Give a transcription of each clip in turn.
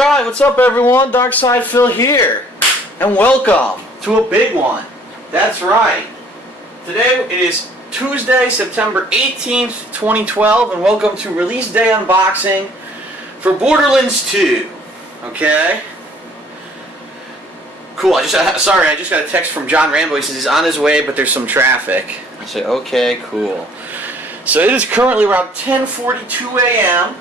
Alright, what's up everyone? Darkside Phil here. And welcome to a big one. That's right. Today it is Tuesday, September 18th, 2012, and welcome to release day unboxing for Borderlands 2. Okay? Cool, I just got a text from John Rambo. He says he's on his way, but there's some traffic. I say, okay, cool. So it is currently around 10:42 a.m.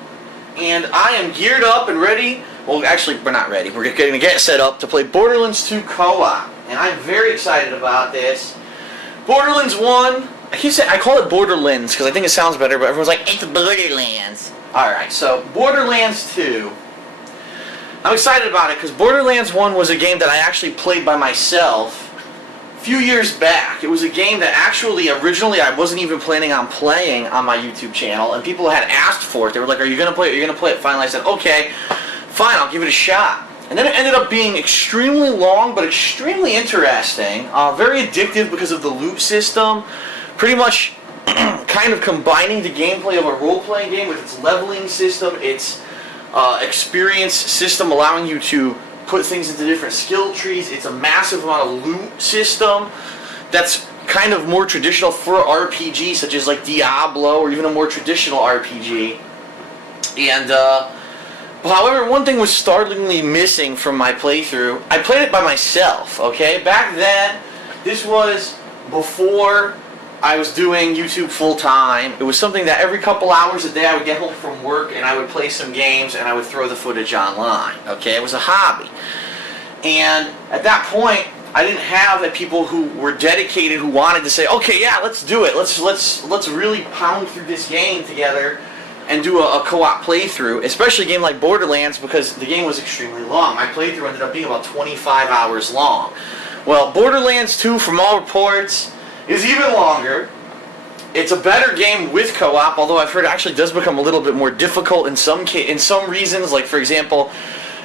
and I am geared up and ready. Well, actually, we're not ready. We're going to get set up to play Borderlands 2 co-op, and I'm very excited about this. Borderlands 1, I call it Borderlands because I think it sounds better, but everyone's like, it's Borderlands. Alright, so Borderlands 2. I'm excited about it because Borderlands 1 was a game that I actually played by myself a few years back. It was a game that actually, originally, I wasn't even planning on playing on my YouTube channel, and people had asked for it. They were like, are you going to play it? Are you going to play it? Finally, I said, okay, fine, I'll give it a shot. And then it ended up being extremely long, but extremely interesting. Very addictive because of the loot system. Pretty much kind of combining the gameplay of a role-playing game with its leveling system, its experience system allowing you to put things into different skill trees. It's a massive amount of loot system that's kind of more traditional for RPG, such as like Diablo or even a more traditional RPG. And however, one thing was startlingly missing from my playthrough. I played it by myself, okay? Back then, this was before I was doing YouTube full-time. It was something that every couple hours a day I would get home from work and I would play some games and I would throw the footage online, okay? It was a hobby. And at that point, I didn't have people who were dedicated, who wanted to say, okay, yeah, let's do it. Let's really pound through this game together and do a co-op playthrough, especially a game like Borderlands, because the game was extremely long. My playthrough ended up being about 25 hours long. Well, Borderlands 2, from all reports, is even longer. It's a better game with co-op, although I've heard it actually does become a little bit more difficult in some reasons. Like, for example,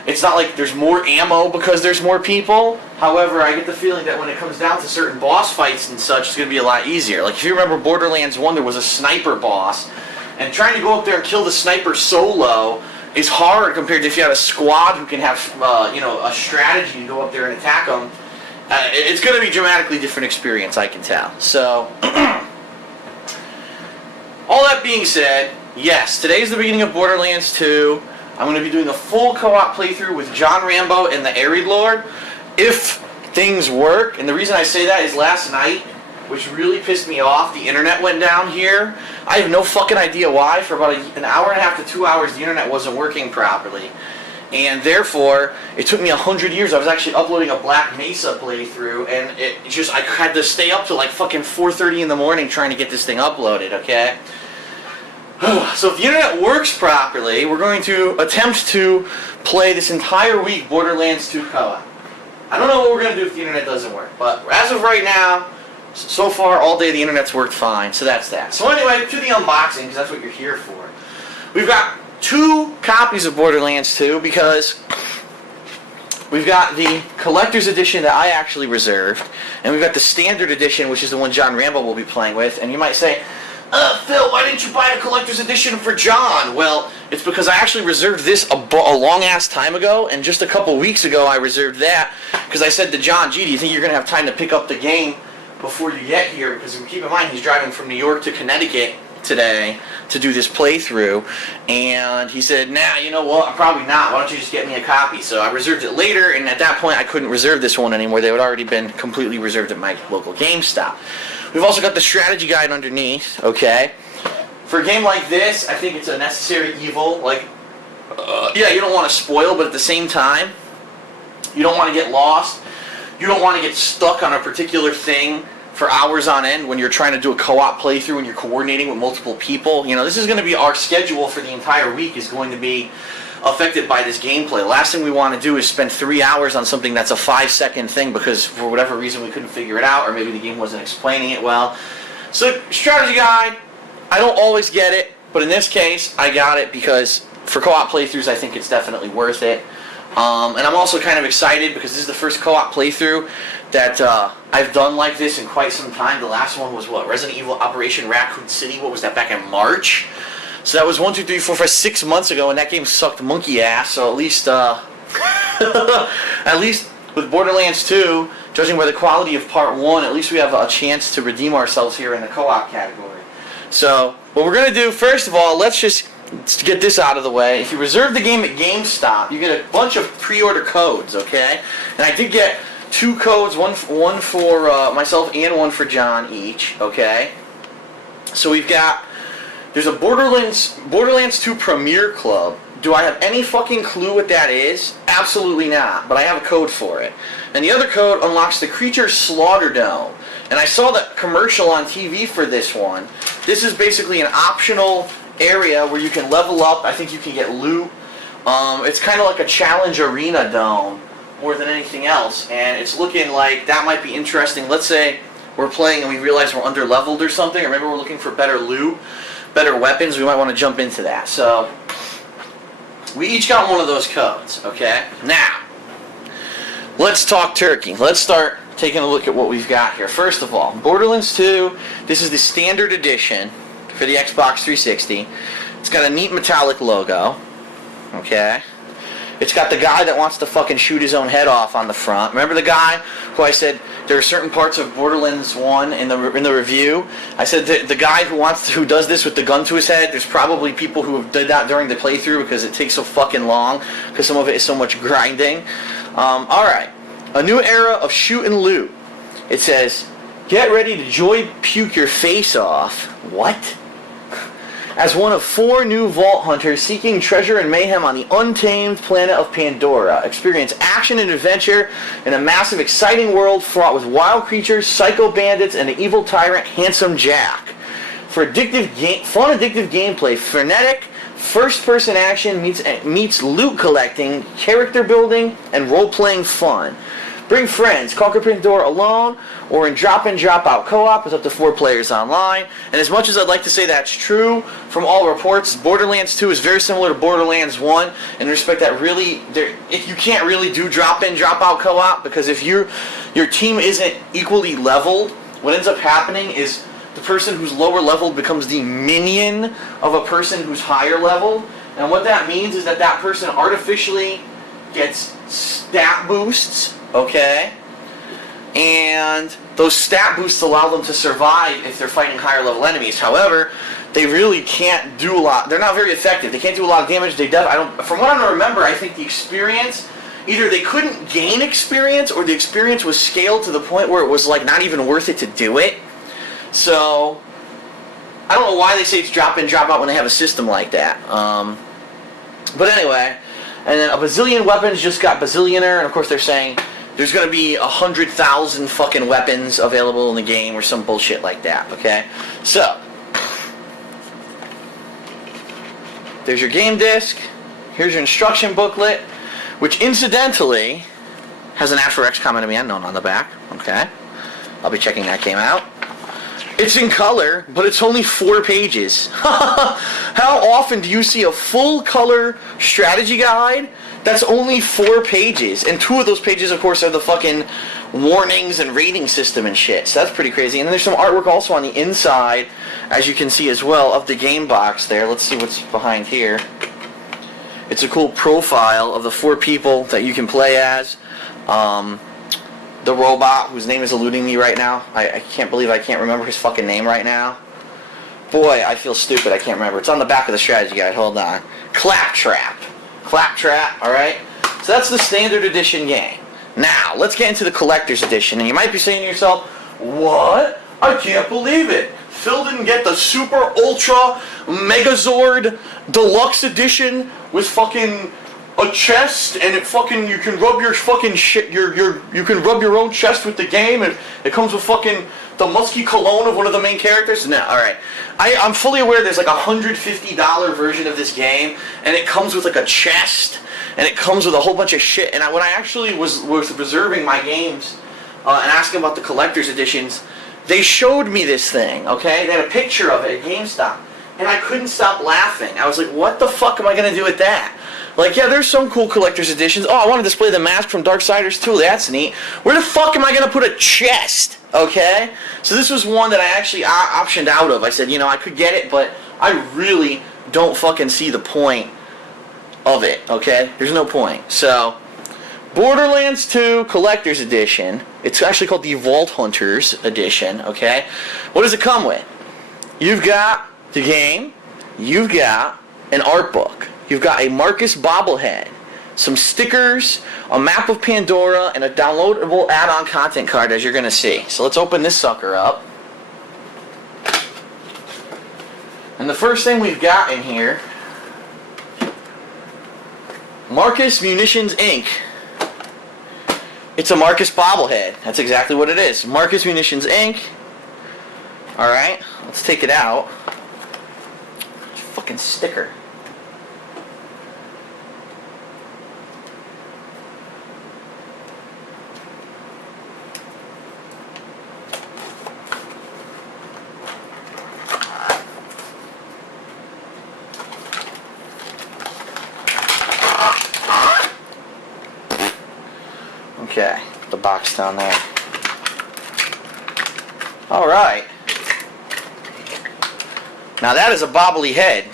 it's not like there's more ammo because there's more people. However, I get the feeling that when it comes down to certain boss fights and such, it's going to be a lot easier. Like, if you remember Borderlands 1, there was a sniper boss, and trying to go up there and kill the sniper solo is hard compared to if you had a squad who can have, a strategy to go up there and attack them. It's going to be a dramatically different experience, I can tell. So, all that being said, yes, today's the beginning of Borderlands 2. I'm going to be doing a full co-op playthrough with John Rambo and the Arid Lord, if things work. And the reason I say that is last night, which really pissed me off, the internet went down here. I have no fucking idea why. For about an hour and a half to 2 hours, the internet wasn't working properly. And therefore, it took me 100 years. I was actually uploading a Black Mesa playthrough, and I had to stay up till like fucking 4:30 in the morning trying to get this thing uploaded, okay? So if the internet works properly, we're going to attempt to play this entire week Borderlands 2 co-op. I don't know what we're going to do if the internet doesn't work, but as of right now, so far all day the internet's worked fine, so that's that. So anyway, to the unboxing, because that's what you're here for. We've got 2 copies of Borderlands 2 because we've got the collector's edition that I actually reserved, and we've got the standard edition, which is the one John Rambo will be playing with. And you might say, Phil, why didn't you buy the collector's edition for John? Well, it's because I actually reserved this a long-ass time ago, and just a couple weeks ago I reserved that because I said to John, gee, do you think you're going to have time to pick up the game before you get here? Because keep in mind, he's driving from New York to Connecticut today to do this playthrough, and he said, nah, you know what, probably not, why don't you just get me a copy? So I reserved it later, and at that point I couldn't reserve this one anymore. They had already been completely reserved at my local GameStop. We've also got the strategy guide underneath, okay? For a game like this, I think it's a necessary evil. Like, yeah, you don't want to spoil, but at the same time, you don't want to get lost. You don't want to get stuck on a particular thing for hours on end when you're trying to do a co-op playthrough and you're coordinating with multiple people. You know, this is going to be our schedule for the entire week is going to be affected by this gameplay. The last thing we want to do is spend 3 hours on something that's a 5-second thing because for whatever reason we couldn't figure it out, or maybe the game wasn't explaining it well. So, strategy guide, I don't always get it, but in this case, I got it because for co-op playthroughs, I think it's definitely worth it. And I'm also kind of excited because this is the first co-op playthrough that I've done like this in quite some time. The last one was what? Resident Evil Operation Raccoon City. What was that, back in March? So that was 1, 2, 3, 4, 5, 6 months ago, and that game sucked monkey ass. So at least, at least with Borderlands 2, judging by the quality of Part 1, at least we have a chance to redeem ourselves here in the co-op category. So what we're gonna do, first of all, let's get this out of the way. If you reserve the game at GameStop, you get a bunch of pre-order codes, okay? And I did get 2 codes, one for myself and one for John each, okay? So there's a Borderlands 2 Premier Club. Do I have any fucking clue what that is? Absolutely not, but I have a code for it. And the other code unlocks the Creature Slaughter Dome. And I saw the commercial on TV for this one. This is basically an optional area where you can level up. I think you can get loot. It's kind of like a challenge arena dome more than anything else, and it's looking like that might be interesting. Let's say we're playing and we realize we're under leveled or something, or maybe we're looking for better loot, better weapons. We might want to jump into that. So we each got one of those codes, okay? Now let's talk turkey. Let's start taking a look at what we've got here. First of all, Borderlands 2, this is the standard edition for the Xbox 360. It's got a neat metallic logo, okay? It's got the guy that wants to fucking shoot his own head off on the front. Remember the guy who I said there are certain parts of Borderlands 1 in the review? I said the guy who does this with the gun to his head, there's probably people who have did that during the playthrough because it takes so fucking long, because some of it is so much grinding. Alright. A new era of shoot and loot. It says, get ready to joy puke your face off. What? As one of 4 new vault hunters seeking treasure and mayhem on the untamed planet of Pandora. Experience action and adventure in a massive, exciting world fraught with wild creatures, psycho bandits, and the evil tyrant Handsome Jack. For fun, addictive gameplay, frenetic, first-person action meets loot collecting, character building, and role-playing fun. Bring friends, conquer Pandora alone, or in drop-in, drop-out co-op with up to 4 players online. And as much as I'd like to say that's true, from all reports, Borderlands 2 is very similar to Borderlands 1 in respect that really, if you can't really do drop-in, drop-out co-op, because if your team isn't equally leveled, what ends up happening is the person who's lower leveled becomes the minion of a person who's higher leveled. And what that means is that person artificially gets stat boosts, okay? And those stat boosts allow them to survive if they're fighting higher level enemies. However, they really can't do a lot. They're not very effective. They can't do a lot of damage. From what I remember, I think the experience, either they couldn't gain experience or the experience was scaled to the point where it was like not even worth it to do it. So I don't know why they say it's drop in, drop out when they have a system like that. But anyway, and then a bazillion weapons just got bazillionaire, and of course they're saying there's going to be 100,000 fucking weapons available in the game or some bullshit like that, okay? So, there's your game disc. Here's your instruction booklet, which incidentally has an Ash for XCOM Enemy Unknown on the back, okay? I'll be checking that game out. It's in color, but it's only 4 pages. How often do you see a full color strategy guide that's only 4 pages? And 2 of those pages, of course, are the fucking warnings and rating system and shit. So that's pretty crazy. And then there's some artwork also on the inside, as you can see as well, of the game box there. Let's see what's behind here. It's a cool profile of the 4 people that you can play as. The robot, whose name is eluding me right now. I can't believe I can't remember his fucking name right now. Boy, I feel stupid. I can't remember. It's on the back of the strategy guide. Hold on. Claptrap. Claptrap, alright? So that's the standard edition game. Now, let's get into the collector's edition. And you might be saying to yourself, what? I can't believe it. Phil didn't get the Super Ultra Megazord Deluxe Edition with fucking a chest, and it fucking, you can rub your fucking shit, you can rub your own chest with the game, and it comes with fucking the musky cologne of one of the main characters. No, alright. I'm fully aware there's like a $150 version of this game, and it comes with like a chest, and it comes with a whole bunch of shit. And when I actually was reserving my games and asking about the collector's editions, they showed me this thing, okay? They had a picture of it at GameStop, and I couldn't stop laughing. I was like, what the fuck am I going to do with that? Like, yeah, there's some cool collector's editions. Oh, I want to display the mask from Darksiders 2. That's neat. Where the fuck am I going to put a chest? Okay? So this was one that I actually optioned out of. I said, you know, I could get it, but I really, don't fucking see the point of it, okay? There's no point. So, Borderlands 2 Collector's Edition. It's actually called the Vault Hunters Edition, okay? What does it come with? You've got the game, you've got an art book, you've got a Marcus bobblehead, some stickers, a map of Pandora, and a downloadable add-on content card, as you're going to see. So let's open this sucker up. And the first thing we've got in here, Marcus Munitions Inc. It's a Marcus bobblehead. That's exactly what it is. Marcus Munitions Inc. Alright, let's take it out. Fucking sticker. Okay, put the box down there. Alright. Now that is a bobbly head.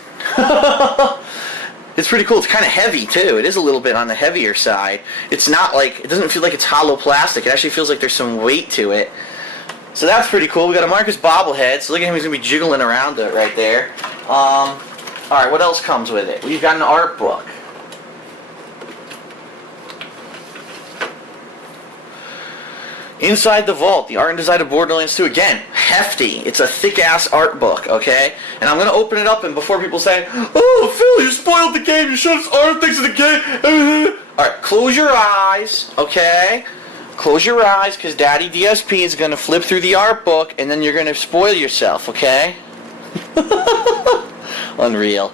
It's pretty cool. It's kind of heavy too. It is a little bit on the heavier side. It's not like, it doesn't feel like it's hollow plastic. It actually feels like there's some weight to it. So that's pretty cool. We got a Marcus bobblehead. So look at him, he's going to be jiggling around it right there. Alright, what else comes with it? We've got an art book. Inside the Vault, the art and design of Borderlands 2. Again, hefty. It's a thick-ass art book, okay? And I'm going to open it up, and before people say, "Oh, Phil, you spoiled the game. You showed us art things in the game." Alright, close your eyes, okay? Close your eyes, because Daddy DSP is going to flip through the art book, and then you're going to spoil yourself, okay? Unreal.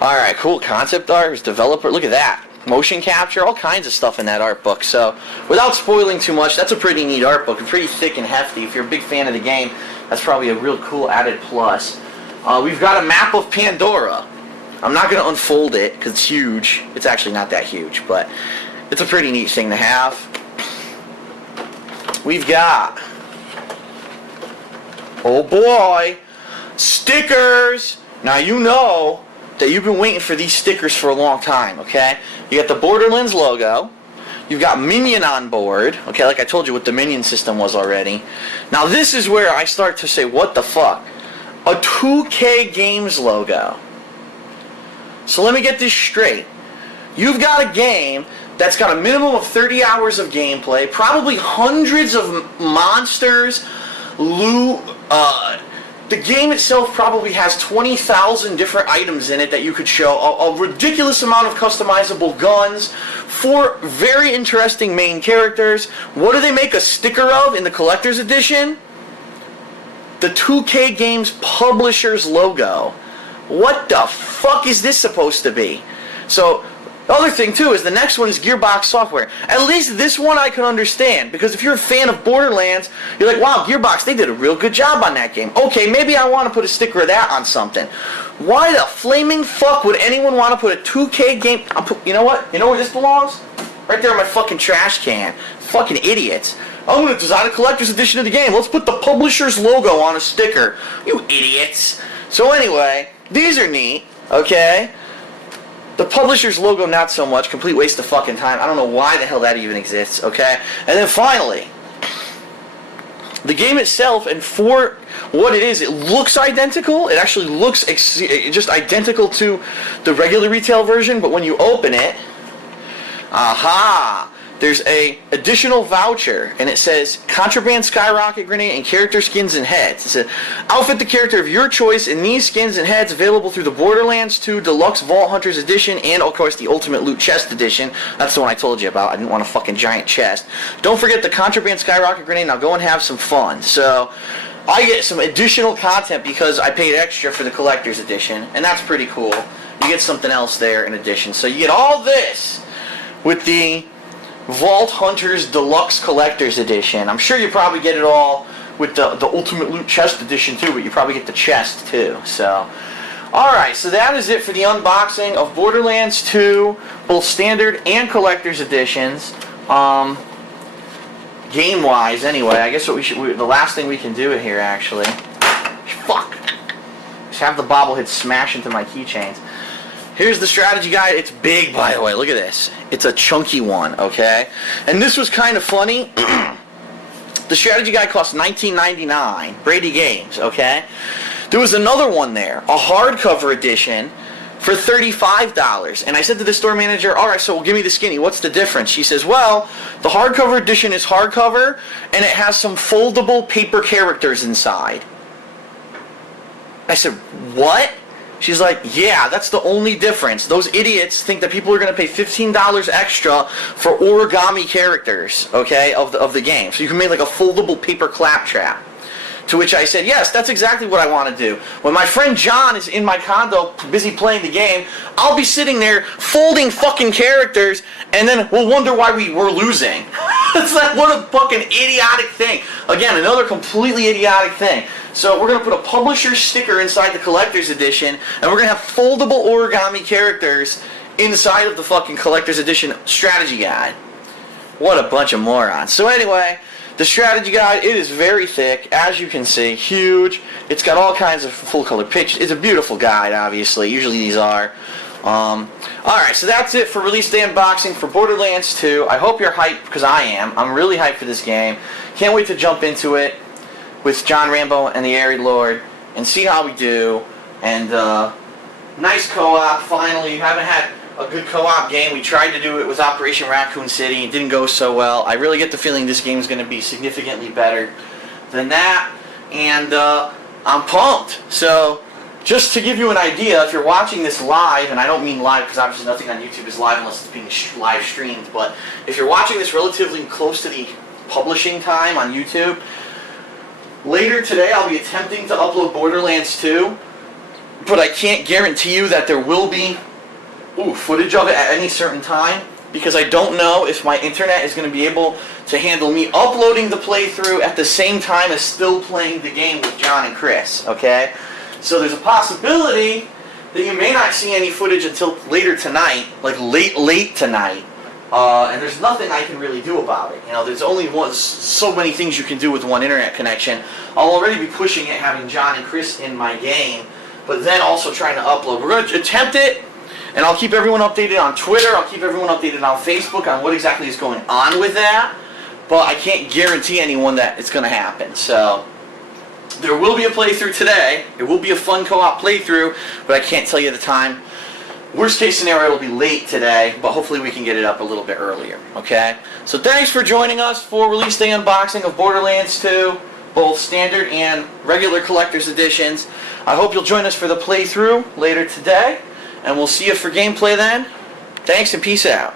Alright, cool. Concept art, developer. Look at that. Motion capture, all kinds of stuff in that art book. So, without spoiling too much, that's a pretty neat art book. It's pretty thick and hefty. If you're a big fan of the game, that's probably a real cool added plus. We've got a map of Pandora. I'm not going to unfold it because it's huge. It's actually not that huge, but it's a pretty neat thing to have. We've got, oh boy, stickers. Now you know that you've been waiting for these stickers for a long time, okay? You got the Borderlands logo. You've got Minion on board, okay, like I told you what the Minion system was already. Now this is where I start to say, what the fuck? A 2K Games logo. So let me get this straight. You've got a game that's got a minimum of 30 hours of gameplay, probably hundreds of monsters, loot, the game itself probably has 20,000 different items in it that you could show, a ridiculous amount of customizable guns, 4 very interesting main characters. What do they make a sticker of in the collector's edition? The 2K Games publisher's logo. What the fuck is this supposed to be? So, the other thing too is the next one is Gearbox software. At least this one I can understand, because if you're a fan of Borderlands, you're like, wow, Gearbox, they did a real good job on that game. Okay, maybe I want to put a sticker of that on something. Why the flaming fuck would anyone want to put a 2K game? You know what? You know where this belongs? Right there in my fucking trash can. Fucking idiots. I'm going to design a collector's edition of the game. Let's put the publisher's logo on a sticker. You idiots. So anyway, these are neat, okay? The publisher's logo, not so much. Complete waste of fucking time. I don't know why the hell that even exists, okay? And then finally, the game itself, and for what it is, it looks identical. It actually looks just identical to the regular retail version, but when you open it, aha! There's a additional voucher, and it says contraband skyrocket grenade and character skins and heads. It says outfit the character of your choice in these skins and heads available through the Borderlands 2 Deluxe Vault Hunters Edition and of course the Ultimate Loot Chest Edition. That's the one I told you about. I didn't want a fucking giant chest. Don't forget the contraband skyrocket grenade. Now go and have some fun. So I get some additional content because I paid extra for the collector's edition, and that's pretty cool. You get something else there in addition. So you get all this with the Vault Hunters Deluxe Collector's Edition. I'm sure you probably get it all with the Ultimate Loot Chest Edition too, but you probably get the chest too. So, alright, so that is it for the unboxing of Borderlands 2, both Standard and Collector's Editions. Game-wise, anyway, I guess what the last thing we can do here, actually. Fuck! Just have the bobblehead smash into my keychains. Here's the strategy guide. It's big, by the way. Look at this. It's a chunky one, okay? And this was kind of funny. The strategy guide cost $19.99. Brady Games, okay? There was another one there, a hardcover edition for $35. And I said to the store manager, all right, so give me the skinny. What's the difference? She says, well, the hardcover edition is hardcover, and it has some foldable paper characters inside. I said, what? She's like, yeah, that's the only difference. Those idiots think that people are going to pay $15 extra for origami characters, okay, of the game. So you can make like a foldable paper claptrap. To which I said, yes, that's exactly what I want to do. When my friend John is in my condo busy playing the game, I'll be sitting there folding fucking characters, and then we'll wonder why we're losing. It's like, what a fucking idiotic thing. Again, another completely idiotic thing. So we're going to put a publisher sticker inside the collector's edition, and we're going to have foldable origami characters inside of the fucking collector's edition strategy guide. What a bunch of morons. So anyway, the strategy guide, it is very thick, as you can see, huge. It's got all kinds of full color pictures. It's a beautiful guide, obviously. Usually these are. Alright, so that's it for release day unboxing for Borderlands 2. I hope you're hyped, because I am. I'm really hyped for this game. Can't wait to jump into it with John Rambo and the Airy Lord and see how we do. And nice co-op, finally. Haven't had a good co-op game. We tried to do it with Operation Raccoon City. It didn't go so well. I really get the feeling this game is going to be significantly better than that. And I'm pumped. So just to give you an idea, if you're watching this live, and I don't mean live because obviously nothing on YouTube is live unless it's being live streamed, but if you're watching this relatively close to the publishing time on YouTube, later today I'll be attempting to upload Borderlands 2, but I can't guarantee you that there will be footage of it at any certain time, because I don't know if my internet is going to be able to handle me uploading the playthrough at the same time as still playing the game with John and Chris, okay? So there's a possibility that you may not see any footage until later tonight, like late tonight, and there's nothing I can really do about it. You know, there's only so many things you can do with one internet connection. I'll already be pushing it having John and Chris in my game, but then also trying to upload. We're going to attempt it, and I'll keep everyone updated on Twitter. I'll keep everyone updated on Facebook on what exactly is going on with that, but I can't guarantee anyone that it's going to happen. So there will be a playthrough today. It will be a fun co-op playthrough, but I can't tell you the time. Worst case scenario, it'll be late today, but hopefully we can get it up a little bit earlier, okay? So thanks for joining us for release day unboxing of Borderlands 2, both standard and regular collector's editions. I hope you'll join us for the playthrough later today, and we'll see you for gameplay then. Thanks and peace out.